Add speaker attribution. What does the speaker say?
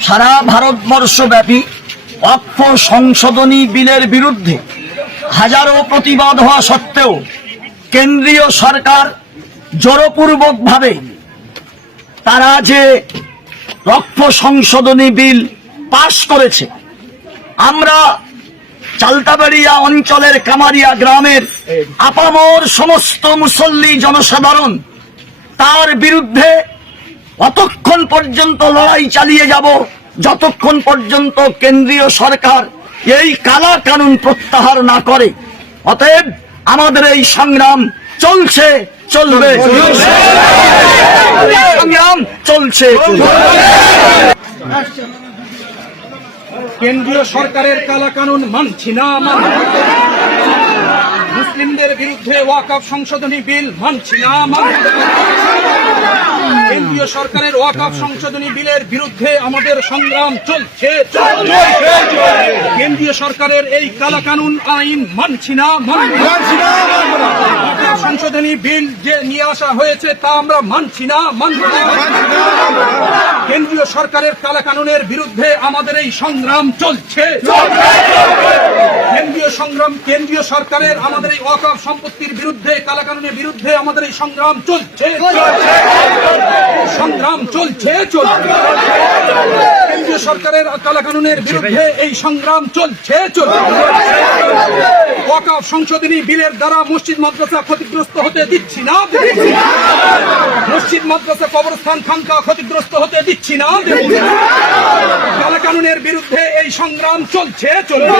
Speaker 1: সারা ভারতবর্ষব্যাপী অক্ষ সংশোধনী বিলের বিরুদ্ধে হাজারো প্রতিবাদ হওয়া সত্ত্বেও কেন্দ্রীয় সরকার জোরপূর্বকভাবে তারা যে রক্ষ সংশোধনী বিল পাশ করেছে, আমরা চালতাবাড়িয়া অঞ্চলের কামারিয়া গ্রামের আপামর সমস্ত মুসল্লি জনসাধারণ তার বিরুদ্ধে অতক্ষণ পর্যন্ত লড়াই চালিয়ে যাব, যতক্ষণ পর্যন্ত কেন্দ্রীয় সরকার এই কালা কানুন প্রত্যাহার না করে। অতএব আমাদের এই সংগ্রাম চলছে, চলবে। সংগ্রাম চলছে।
Speaker 2: কেন্দ্রীয় সরকারের কালা কানুন মানছি না, মানছি বিরুদ্ধে ওয়াকফ সংশোধনী বিল মানছি না কেন্দ্রীয় সরকারের ওয়াকফ সংশোধনী বিলের বিরুদ্ধে আমাদের সংগ্রাম চলছে। কেন্দ্রীয় সরকারের এই কালা কানুন আইন মানছি না মানছি না সংশোধনী বিল যে নিয়ে আসা হয়েছে তা আমরা মানছি না মানছি কেন্দ্রীয় সরকারের কালা কানুনের বিরুদ্ধে আমাদের এই সংগ্রাম চলছে। সংগ্রাম কেন্দ্রীয় সরকারের আমাদের এই অকাপ সম্পত্তির বিরুদ্ধে কালা কানুনের বিরুদ্ধে আমাদের এই সংগ্রাম চলছে সংগ্রাম চলছে কেন্দ্রীয় সরকারের কালা কানুনের বিরুদ্ধে এই সংগ্রাম চলছে চলছে। সংশোধনী বিলের দ্বারা মসজিদ, মাদ্রাসা ক্ষতিগ্রস্ত হতে দিচ্ছি না। মসজিদ, মাদ্রাসা কবরস্থান খানকা ক্ষতিগ্রস্ত হতে দিচ্ছি না। দেব না। কালা কানুনের বিরুদ্ধে সংগ্রাম চলছে চলবে।